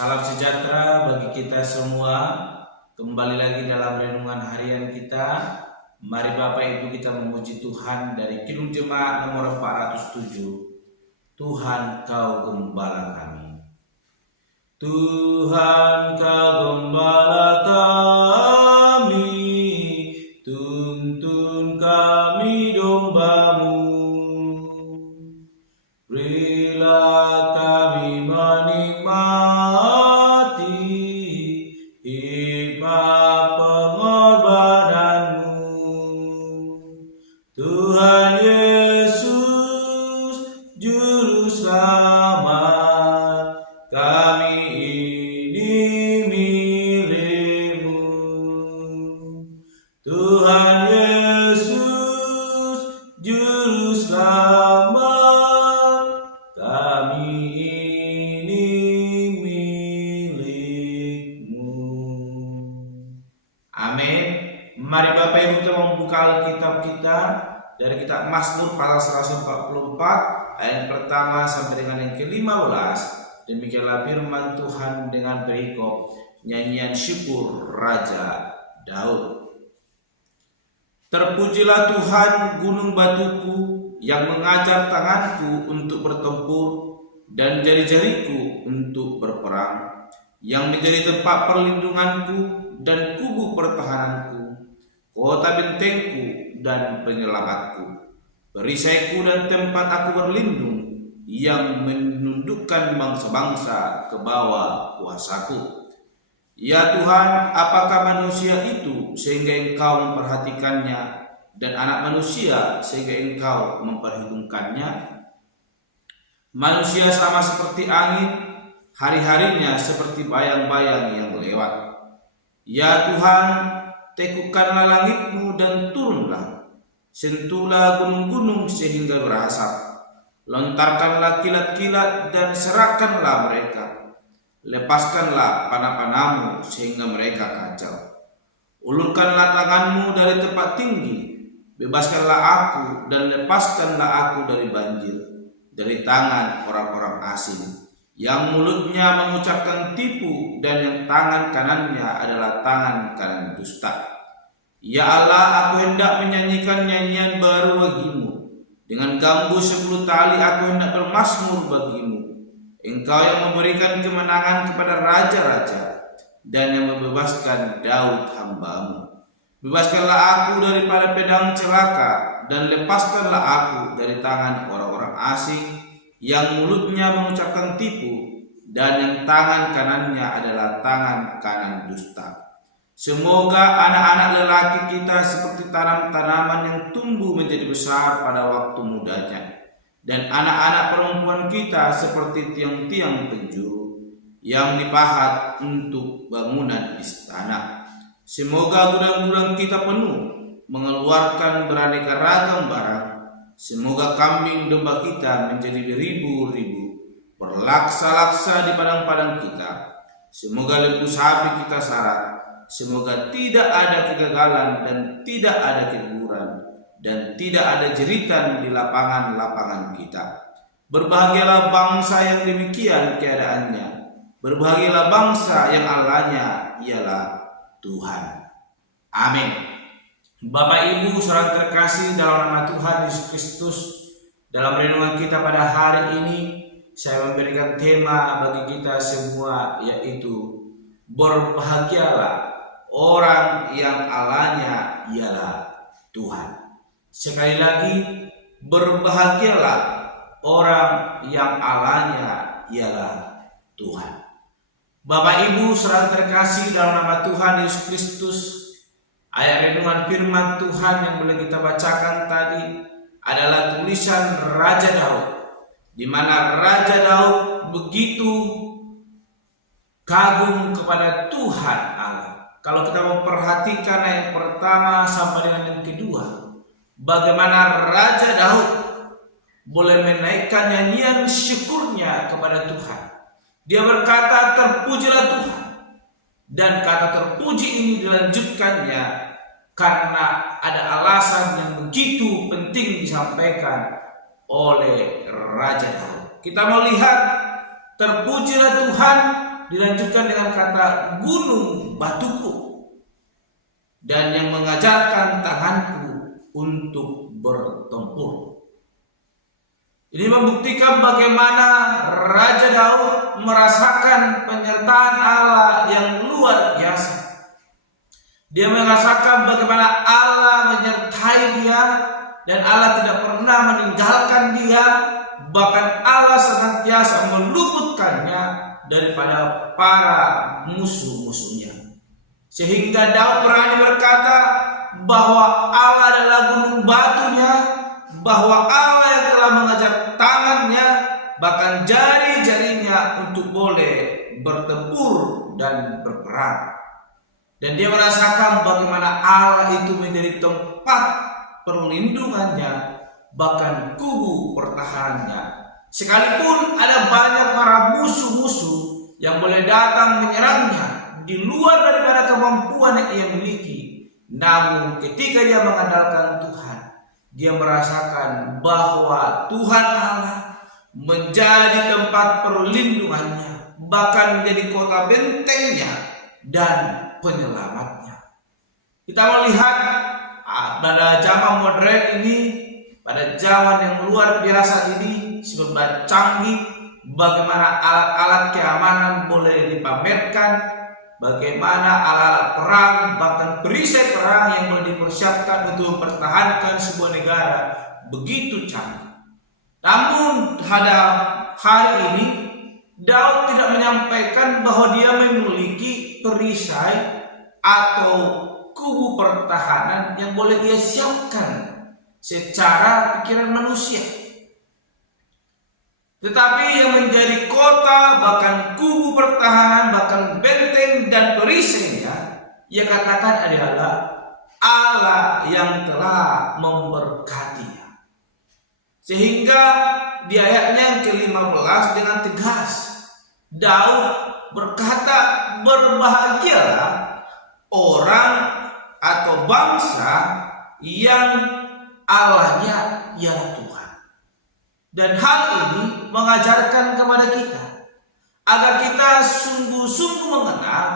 Salam sejahtera bagi kita semua. Kembali lagi dalam renungan harian kita. Mari Bapak Ibu kita memuji Tuhan dari Kidung Jemaat nomor 407. Tuhan Kau Gembala kami. Tuhan Kau Gembala kami, tuntun kami domba-Mu. Berilah kami menikmati hikmat pengorbanan-Mu. Tuhan Yesus, Juru Selamat, kami ini milik-Mu. Tuhan Yesus, Juru Selamat, kami ini milik-Mu. Amin. Mari Bapak Ibu kita membuka Alkitab kita dari kitab Mazmur pasal 144 ayat pertama sampai dengan yang ke-15. Demikianlah firman Tuhan dengan perikop nyanyian syukur Raja Daud. Terpujilah Tuhan gunung batuku, yang mengajar tanganku untuk bertempur dan jari-jariku untuk berperang, yang menjadi tempat perlindunganku dan kubu pertahananku, kota bentengku dan penyelamatku, perisaiku dan tempat aku berlindung, yang menundukkan bangsa-bangsa ke bawah kuasaku. Ya Tuhan, apakah manusia itu sehingga Engkau memperhatikannya, dan anak manusia sehingga Engkau memperhitungkannya? Manusia sama seperti angin, hari-harinya seperti bayang-bayang yang lewat. Ya Tuhan, teguhkanlah langit-Mu dan turunlah, sentuhlah gunung-gunung sehingga berasap, lontarkanlah kilat-kilat dan serahkanlah mereka. Lepaskanlah panah-panah-Mu sehingga mereka kacau. Ulurkanlah tangan-Mu dari tempat tinggi, bebaskanlah aku dan lepaskanlah aku dari banjir, dari tangan orang-orang asing, yang mulutnya mengucapkan tipu dan yang tangan kanannya adalah tangan kanan dusta. Ya Allah, aku hendak menyanyikan nyanyian baru bagi-Mu, dengan gambu 10 tali aku hendak bermazmur bagi-Mu. Engkau yang memberikan kemenangan kepada raja-raja dan yang membebaskan Daud hamba-Mu. Bebaskanlah aku daripada pedang celaka dan lepaskanlah aku dari tangan orang-orang asing, yang mulutnya mengucapkan tipu dan yang tangan kanannya adalah tangan kanan dusta. Semoga anak-anak lelaki kita seperti tanaman yang tumbuh menjadi besar pada waktu mudanya, dan anak-anak perempuan kita seperti tiang-tiang penjuru yang dipahat untuk bangunan istana. Semoga gudang-gudang kita penuh mengeluarkan beraneka ragam barang. Semoga kambing domba kita menjadi beribu-ribu, berlaksa-laksa di padang-padang kita. Semoga lembu sapi kita syarat. Semoga tidak ada kegagalan dan tidak ada keguguran, dan tidak ada jeritan di lapangan-lapangan kita. Berbahagialah bangsa yang demikian keadaannya. Berbahagialah bangsa yang Allahnya ialah Tuhan. Amin. Bapak Ibu saudara terkasih dalam nama Tuhan Yesus Kristus, dalam renungan kita pada hari ini saya memberikan tema bagi kita semua, yaitu berbahagialah orang yang Allahnya ialah Tuhan. Sekali lagi, berbahagialah orang yang Allahnya ialah Tuhan. Bapak Ibu saudara terkasih dalam nama Tuhan Yesus Kristus, ayat renungan firman Tuhan yang boleh kita bacakan tadi adalah tulisan Raja Daud, di mana Raja Daud begitu kagum kepada Tuhan Allah. Kalau kita memperhatikan ayat pertama sampai dengan yang kedua, bagaimana Raja Daud boleh menaikkan nyanyian syukurnya kepada Tuhan. Dia berkata, terpujilah Tuhan. Dan kata terpuji ini dilanjutkannya karena ada alasan yang begitu penting disampaikan oleh Raja Daud. Kita melihat terpujilah Tuhan dilanjutkan dengan kata gunung batuku, dan yang mengajarkan tanganku untuk bertempur. Ini membuktikan bagaimana Raja Daud merasakan penyertaan Allah yang luar biasa. Dia merasakan bagaimana Allah menyertai dia dan Allah tidak pernah meninggalkan dia, bahkan Allah senantiasa meluputkannya daripada para musuh-musuhnya. Sehingga Daud berani berkata bahwa Allah adalah gunung batunya, bahwa Allah yang telah mengajar tangannya, bahkan jari-jarinya untuk boleh bertempur dan berperang. Dan dia merasakan bagaimana Allah itu menjadi tempat perlindungannya, bahkan kubu pertahanannya. Sekalipun ada banyak para musuh-musuh yang boleh datang menyerangnya di luar daripada kemampuan yang ia miliki, namun ketika dia mengandalkan Tuhan, dia merasakan bahwa Tuhan Allah menjadi tempat perlindungannya, bahkan menjadi kota bentengnya dan penyelamatnya. Kita melihat pada zaman modern ini, pada zaman yang luar biasa ini, serba canggih, bagaimana alat-alat keamanan boleh dipamerkan, bagaimana alat-alat perang, bahkan perisai perang yang boleh dipersiapkan untuk mempertahankan sebuah negara begitu canggih. Namun pada hari ini Daud tidak menyampaikan bahwa dia memiliki perisai atau kubu pertahanan yang boleh ia siapkan secara pikiran manusia. Tetapi yang menjadi kota, bahkan kubu pertahanan, bahkan benteng dan perisainya, ia katakan adalah Allah yang telah memberkatinya. Sehingga di ayatnya yang ke-15 dengan tegas Daud berkata, berbahagialah orang atau bangsa yang Allahnya ialah Tuhan. Dan hal ini mengajarkan kepada kita agar kita sungguh-sungguh mengenal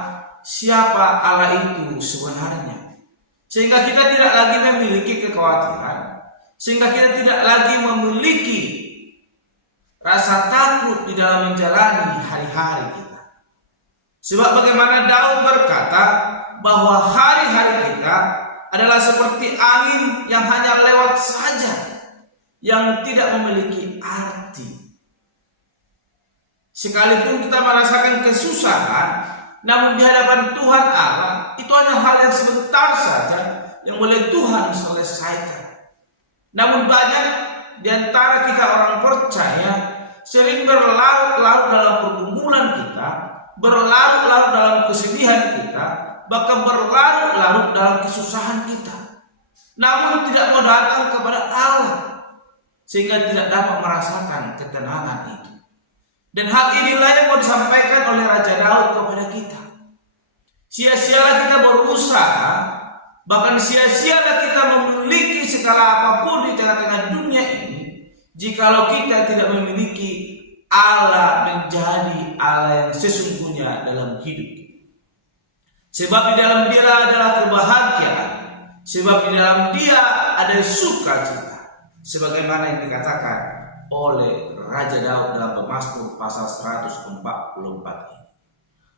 siapa Allah itu sebenarnya, sehingga kita tidak lagi memiliki kekhawatiran, sehingga kita tidak lagi memiliki rasa takut di dalam menjalani hari-hari kita. Sebab bagaimana Daud berkata bahwa hari-hari kita adalah seperti angin yang hanya lewat saja, yang tidak memiliki arti. Sekalipun kita merasakan kesusahan, namun di hadapan Tuhan Allah itu hanya hal yang sebentar saja yang boleh Tuhan selesaikan. Namun banyak di antara kita orang percaya sering berlarut-larut dalam pergumulan kita, berlarut-larut dalam kesedihan kita, bahkan berlarut-larut dalam kesusahan kita, namun tidak mau datang kepada Allah, sehingga tidak dapat merasakan ketenangan itu. Dan hal inilah yang mau disampaikan oleh Raja Daud kepada kita. Sia-sialah kita berusaha, bahkan sia-sialah kita memiliki segala apapun di tengah-tengah dunia ini, jikalau kita tidak memiliki Allah menjadi Allah yang sesungguhnya dalam hidup kita. Sebab di dalam Dia adalah kebahagiaan, sebab di dalam Dia ada sukacita, sebagaimana yang dikatakan oleh Raja Daud dalam Mazmur pasal 144 ini.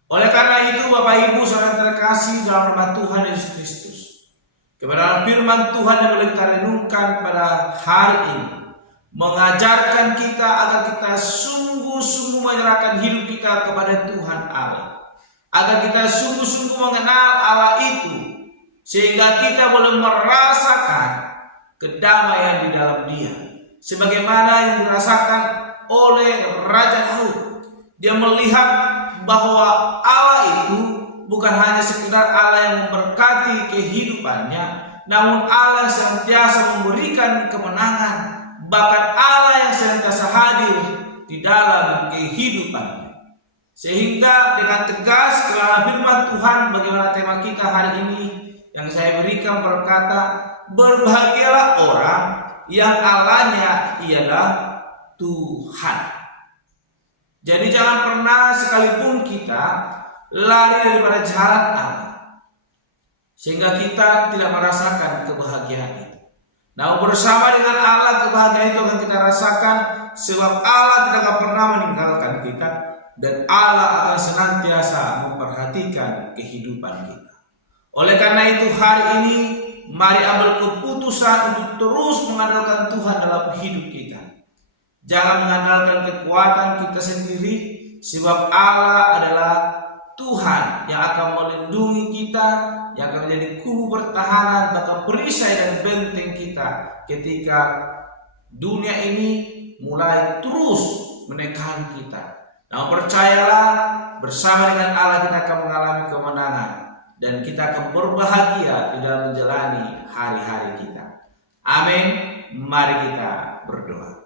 Oleh karena itu, Bapak Ibu saudara terkasih dalam nama Tuhan Yesus Kristus, kebenaran firman Tuhan yang boleh kita renungkan pada hari ini mengajarkan kita agar kita sungguh-sungguh menyerahkan hidup kita kepada Tuhan Allah, agar kita sungguh-sungguh mengenal Allah itu, sehingga kita boleh merasakan kedamaian di dalam Dia, sebagaimana yang dirasakan oleh Raja Daud. Dia melihat bahwa Allah itu bukan hanya sekedar Allah yang memberkati kehidupannya, namun Allah yang senantiasa memberikan kemenangan, bahkan Allah yang senantiasa hadir di dalam kehidupannya. Sehingga dengan tegas kebenaran firman Tuhan, bagaimana tema kita hari ini yang saya berikan berkata, berbahagialah orang yang Allahnya ialah Tuhan. Jadi jangan pernah sekalipun kita lari daripada jalan Allah, sehingga kita tidak merasakan kebahagiaan itu. Nah, bersama dengan Allah kebahagiaan itu akan kita rasakan, sebab Allah tidak akan pernah meninggalkan kita dan Allah akan senantiasa memperhatikan kehidupan kita. Oleh karena itu hari ini mari ambil keputusan untuk terus mengandalkan Tuhan dalam hidup kita. Jangan mengandalkan kekuatan kita sendiri, sebab Allah adalah Tuhan yang akan melindungi kita, yang akan menjadi kubu pertahanan, bahkan perisai dan benteng kita ketika dunia ini mulai terus menekan kita. Nah, percayalah, bersama dengan Allah kita akan mengalami kemenangan dan kita akan berbahagia di dalam menjalani hari-hari kita. Amin. Mari kita berdoa.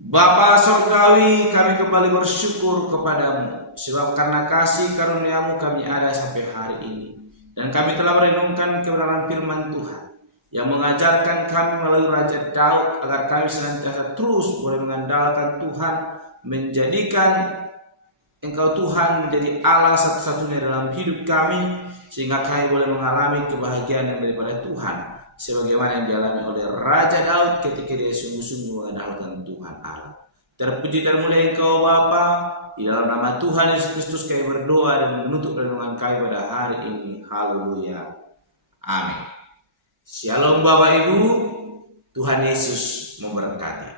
Bapa Surgawi, kami kembali bersyukur kepadamu, sebab karena kasih karunia-Mu kami ada sampai hari ini. Dan kami telah merenungkan kebenaran firman Tuhan yang mengajarkan kami melalui Raja Daud agar kami senantiasa terus boleh mengandalkan Tuhan, menjadikan Engkau Tuhan menjadi Allah satu-satunya dalam hidup kami, sehingga kami boleh mengalami kebahagiaan yang daripada Tuhan, sebagaimana yang dialami oleh Raja Daud ketika dia sungguh-sungguh mengandalkan Tuhan Allah. Terpuji dan mulia Engkau Bapa, di dalam nama Tuhan Yesus Kristus kami berdoa dan menutup renungan kami pada hari ini. Haleluya. Amin. Shalom Bapak Ibu, Tuhan Yesus memberkati.